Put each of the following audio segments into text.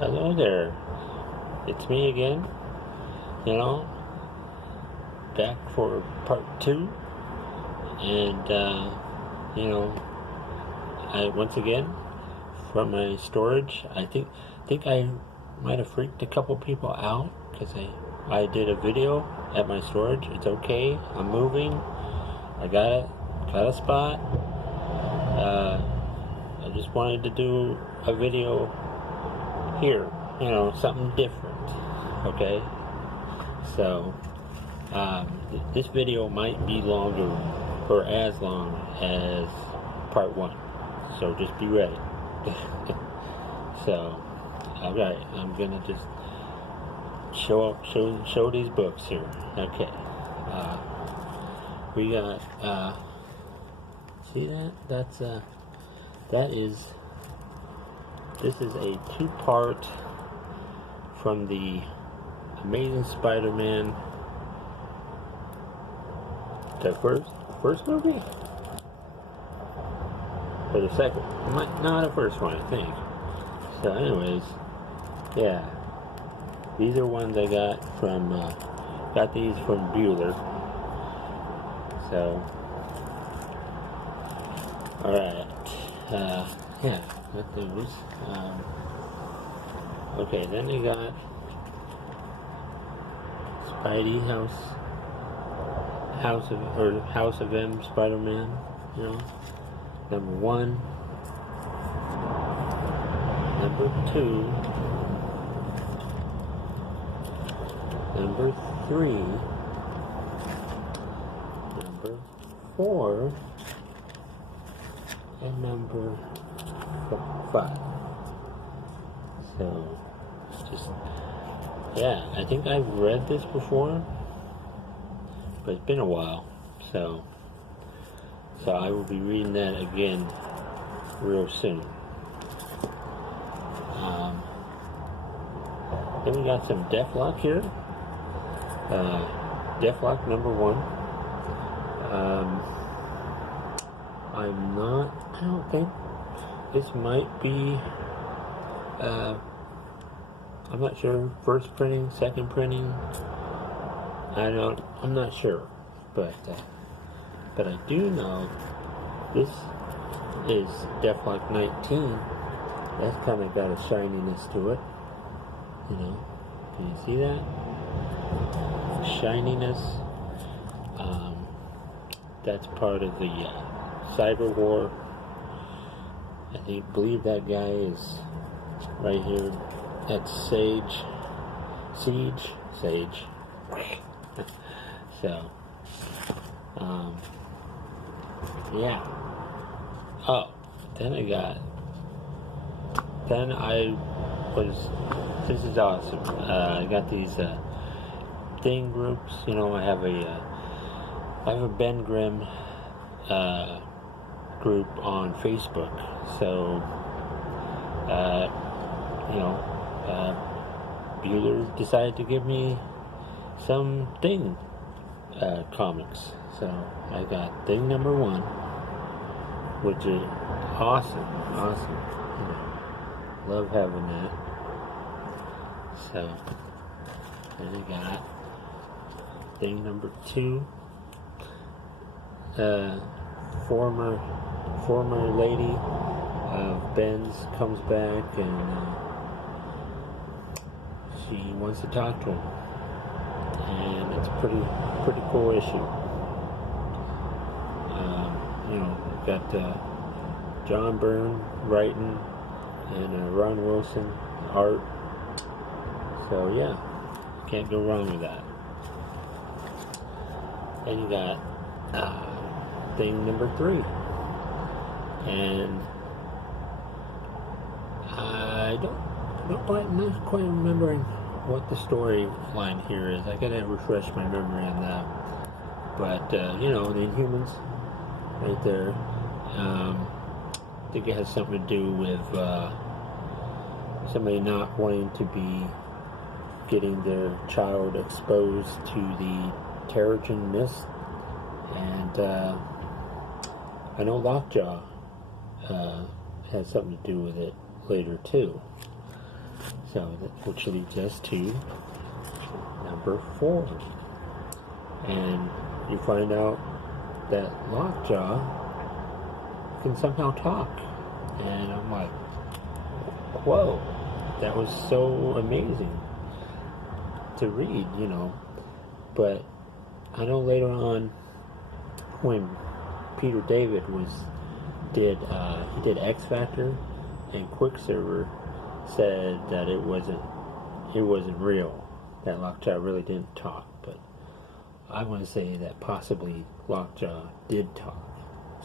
Hello there. It's me again. You know, back for part 2. And, I once again, from my storage, I think I might have freaked a couple people out because I did a video at my storage. It's okay. I'm moving. I got a spot. I just wanted to do a video here, something different, okay? So, this video might be longer, or as long as part 1, so just be ready. So, alright, I'm gonna just show these books here, okay? We got, see that? This is a 2-part from the Amazing Spider-Man, the first movie? Or the second? No, the first one, I think. So anyways, yeah. These are ones I got these from Bueller. So, alright. Yeah, got those. Okay, then you got Spidey House of M Spider-Man, number 1, number 2, number 3, number 4, and number 5. So, yeah, I think I've read this before, but it's been a while, so I will be reading that again real soon. Then we got some Deathlok here. Deathlok number 1. I don't think this might be, I'm not sure, first printing, second printing, I'm not sure, but I do know this is Deathlok 19. That's kind of got a shininess to it, can you see that? Shininess. That's part of the Cyber War. I believe that guy is right here. That's Siege. So, yeah. Oh, this is awesome. I got these thing groups. I have a Ben Grimm group on Facebook. So, Bueller decided to give me some Thing comics. So I got Thing number 1, which is awesome. Love having that. So then I got Thing number 2. Former lady of Ben's comes back and she wants to talk to him, and it's a pretty cool issue. Got John Byrne writing and Ron Wilson art. So yeah, can't go wrong with that. Then you got Thing number 3, and I'm not quite remembering what the storyline here is. I gotta refresh my memory on that. But the Inhumans, right there. I think it has something to do with somebody not wanting to be getting their child exposed to the Terrigen mist, and I know Lockjaw has something to do with it later too. So, which leads us to number 4. And you find out that Lockjaw can somehow talk. And I'm like, whoa, that was so amazing to read, you know. But I know later on when Peter David did X Factor, and Quicksilver said that it wasn't real, that Lockjaw really didn't talk. But I want to say that possibly Lockjaw did talk.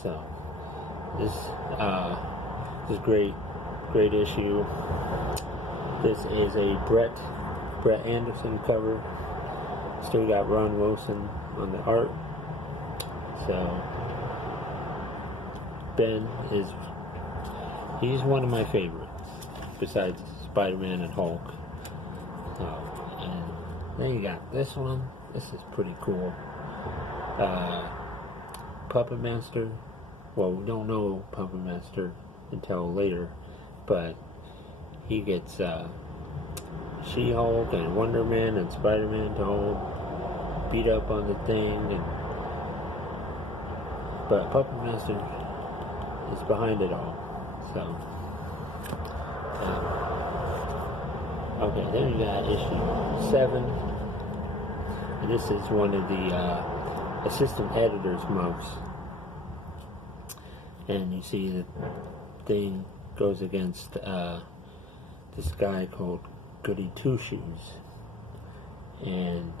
So this is great issue. This is a Brett Anderson cover. Still got Ron Wilson on the art. So Ben he's one of my favorites besides Spider-Man and Hulk. And then you got this one. This is pretty cool. Puppet Master. Well, we don't know Puppet Master until later, but he gets She-Hulk and Wonder Man and Spider-Man to all beat up on the thing, but Puppet Master is behind it all. So okay, then we got issue 7, and this is one of the assistant editor's mugs, and you see the thing goes against this guy called Goody Two Shoes, and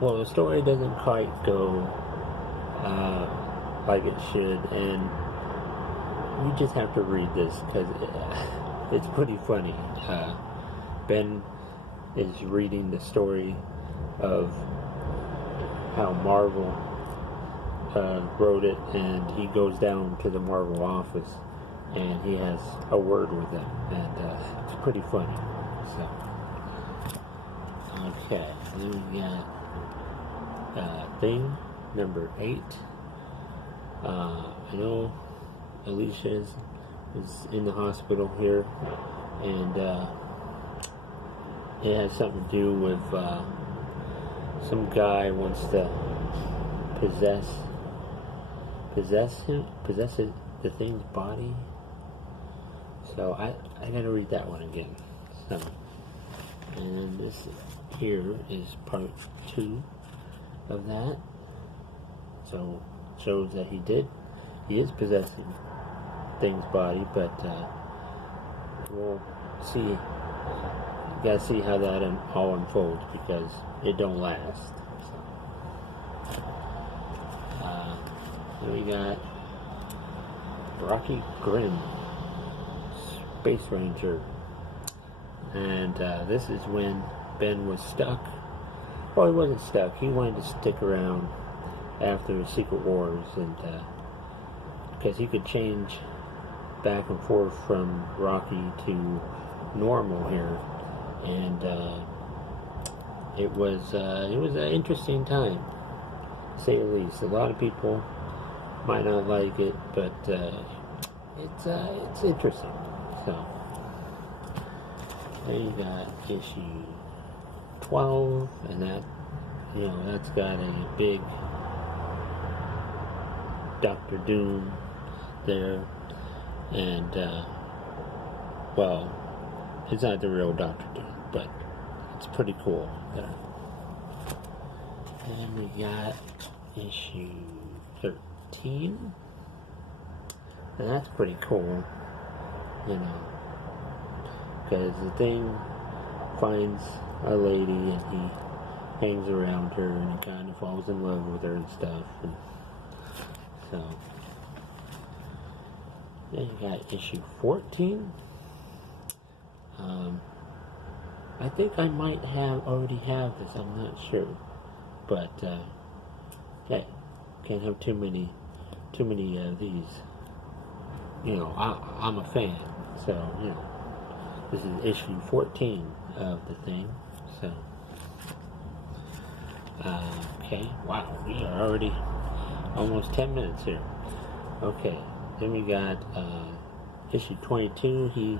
well, the story doesn't quite go like it should, and you just have to read this because it's pretty funny. Ben is reading the story of how Marvel wrote it, and he goes down to the Marvel office and he has a word with them, and it's pretty funny. So okay, then we got Thing number 8. I know Alicia is in the hospital here, and it has something to do with some guy wants to possess the Thing's body. So I gotta read that one again. So, and this here is part 2 of that. So shows that he is possessing Thing's body, but we'll see. You gotta see how that all unfolds, because it don't last. So, then we got Rocky Grimm, Space Ranger, and this is when Ben was stuck. Well, he wasn't stuck. He wanted to stick around after Secret Wars, and because he could change back and forth from Rocky to normal here, and it was an interesting time, to say the least. A lot of people might not like it, but it's interesting. So then you got issue 12, and that's got a big Dr. Doom there, and well, it's not the real Dr. Doom, but it's pretty cool there. And we got issue 13, and that's pretty cool, because the Thing finds a lady and he hangs around her and he kind of falls in love with her and stuff, and so then you got issue 14. I think I might already have this, I'm not sure, but hey, can't have too many of these. I'm a fan, so this is issue 14 of the Thing. So okay, wow, we are already almost 10 minutes here. Okay, then we got issue 22. He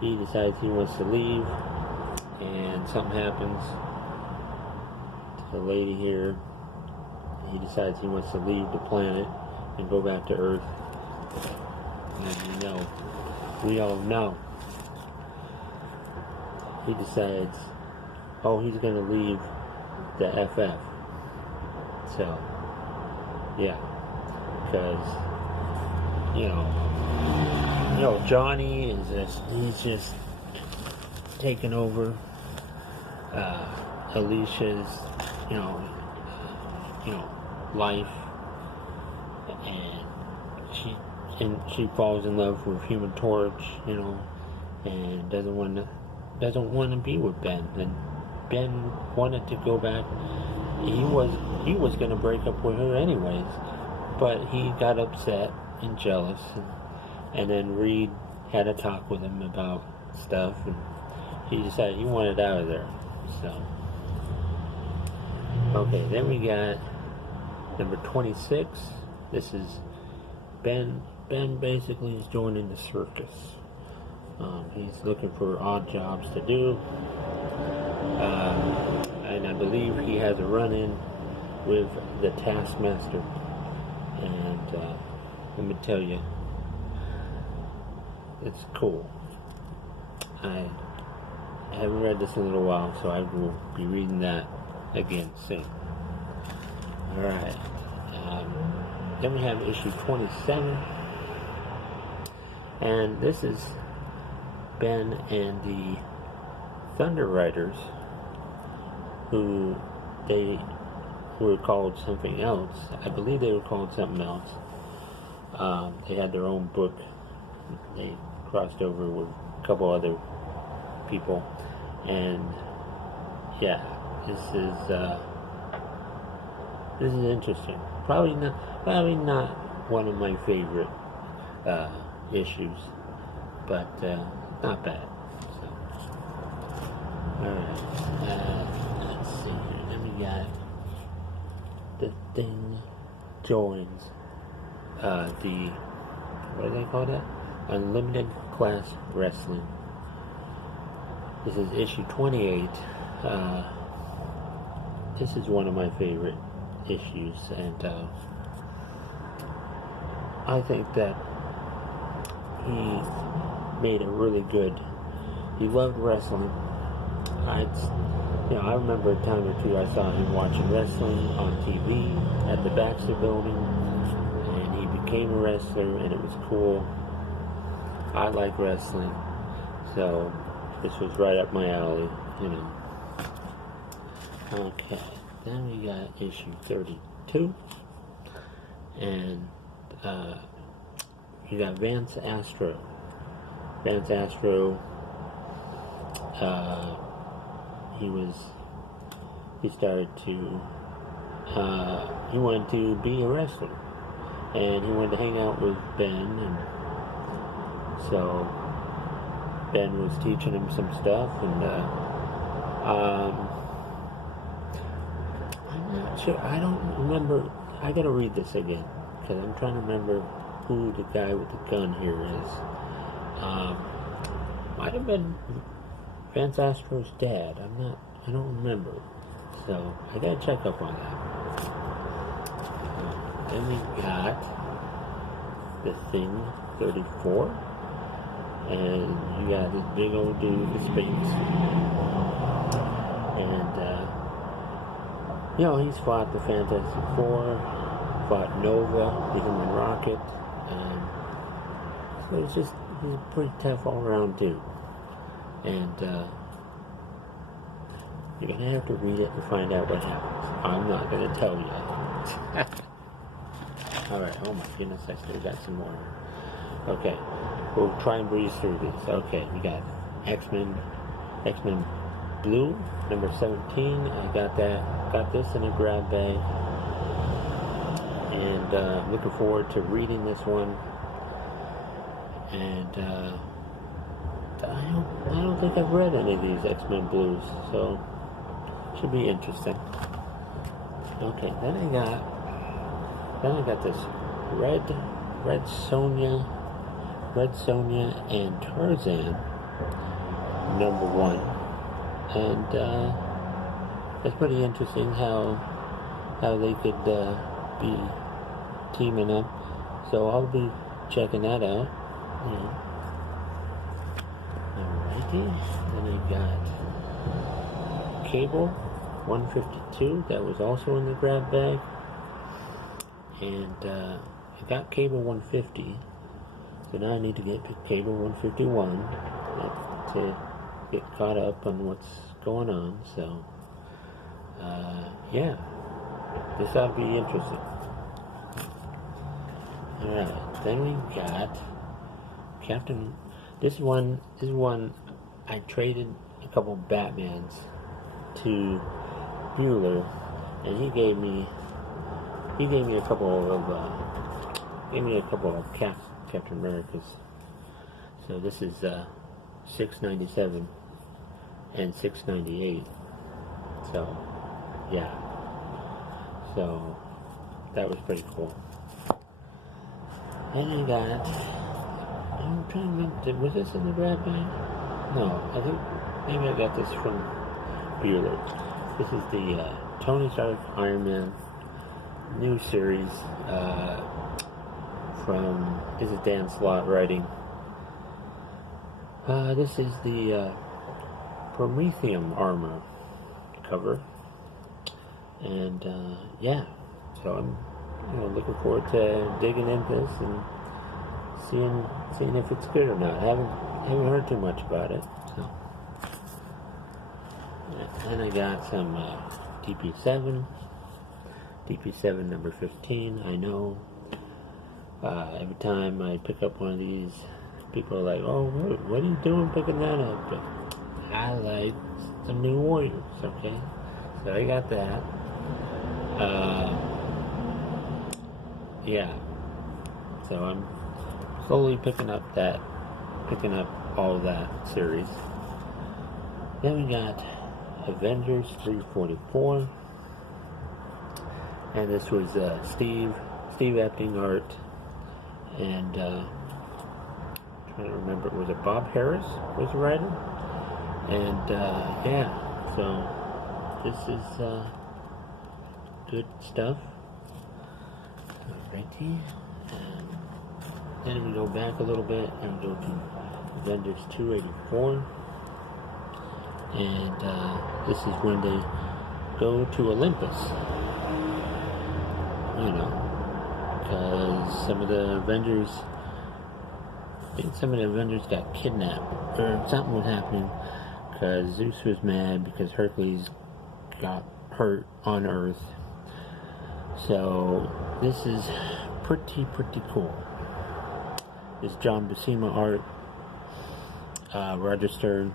he decides he wants to leave, and something happens to the lady here. He decides he wants to leave the planet and go back to Earth. And we all know, he decides, oh, he's going to leave the FF. So, yeah, because, Johnny he's just taken over Alicia's, life, and she falls in love with Human Torch, and doesn't want to be with Ben. And Ben wanted to go back. He was going to break up with her anyways, but he got upset and jealous, and then Reed had a talk with him about stuff, and he decided he wanted out of there. So, okay, then we got number 26. This is Ben. Ben basically is joining the circus. He's looking for odd jobs to do, and I believe he has a run-in with the Taskmaster. And let me tell you, it's cool. I haven't read this in a little while, so I will be reading that again soon. Alright. Then we have issue 27. And this is Ben and the Thunder Riders, who they were called something else. I believe they were called something else. They had their own book. They crossed over with a couple other people, and yeah, this is interesting. Probably not one of my favorite issues, but not bad. So, alright, let's see here. Then we got the Thing joins what do they call that? Unlimited Class Wrestling. This is issue 28. This is one of my favorite issues, and I think that he made a really good. He loved wrestling. I remember a time or two I saw him watching wrestling on TV at the Baxter Building, and he became a wrestler, and it was cool. I like wrestling, so this was right up my alley, Okay, then we got issue 32, and you got Vance Astro. Vance Astro, he wanted to be a wrestler, and he wanted to hang out with Ben, and so Ben was teaching him some stuff, and I'm not sure, I don't remember, I gotta read this again, because I'm trying to remember who the guy with the gun here is. Might have been Vance Astro's dad, I don't remember, so I gotta check up on that. Then we got the Thing 34, and you got this big old dude with space, and he's fought the Fantastic Four, fought Nova, the Human Rocket, so he's a pretty tough all-around dude, and you're gonna have to read it to find out what happens. I'm not gonna tell you. Alright, oh my goodness, I still got some more. Okay, we'll try and breeze through these. Okay, we got XMen Blue, number 17. I got this in a grab bag, and looking forward to reading this one. And I don't think I've read any of these XMen Blues, so should be interesting. Okay, then I got this Red Sonja and Tarzan #1, and it's pretty interesting how they could be teaming up. So I'll be checking that out. Alrighty, then I got Cable 152, that was also in the grab bag, and I got Cable 150, so now I need to get to Cable 151 to get caught up on what's going on. So yeah, this ought to be interesting. Alright, then we got Captain. This one I traded a couple Batmans to Bueller, and he gave me a couple of Captain Americas. So this is 697 and 698. So yeah, so that was pretty cool. And I got, I'm trying to remember, was this in the grab bag? No, I think maybe I got this from Bueller. This is the Tony Stark Iron Man new series from, this is Dan Slott writing. This is the Prometheum armor cover, and yeah, so I'm looking forward to digging into this and seeing if it's good or not. I haven't heard too much about it. So, and I got some DP7 number 15. I know every time I pick up one of these, people are like, "Oh, what are you doing picking that up?" But I like some new Warriors. Okay, so I got that. Yeah, so I'm slowly picking up all that series. Then we got Avengers 344, and this was Steve Epting art, and trying to remember, was it Bob Harris was the writer? And yeah, so this is good stuff. Alrighty, and then we go back a little bit and go to Avengers 284, and this is when they go to Olympus, because some of the Avengers got kidnapped, or something was happening, because Zeus was mad because Hercules got hurt on Earth. So this is pretty cool. This John Buscema art, Roger Stern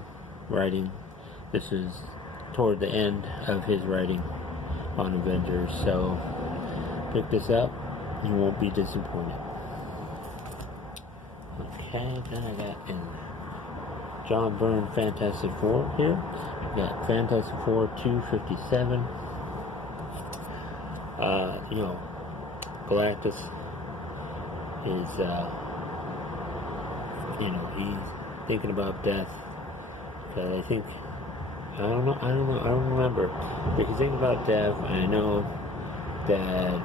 writing. This is toward the end of his writing on Avengers, so pick this up, you won't be disappointed. Okay, then I got in John Byrne Fantastic Four here. We got Fantastic Four 257. Galactus is, he's thinking about death. So I don't remember. But he's thinking about death. I know that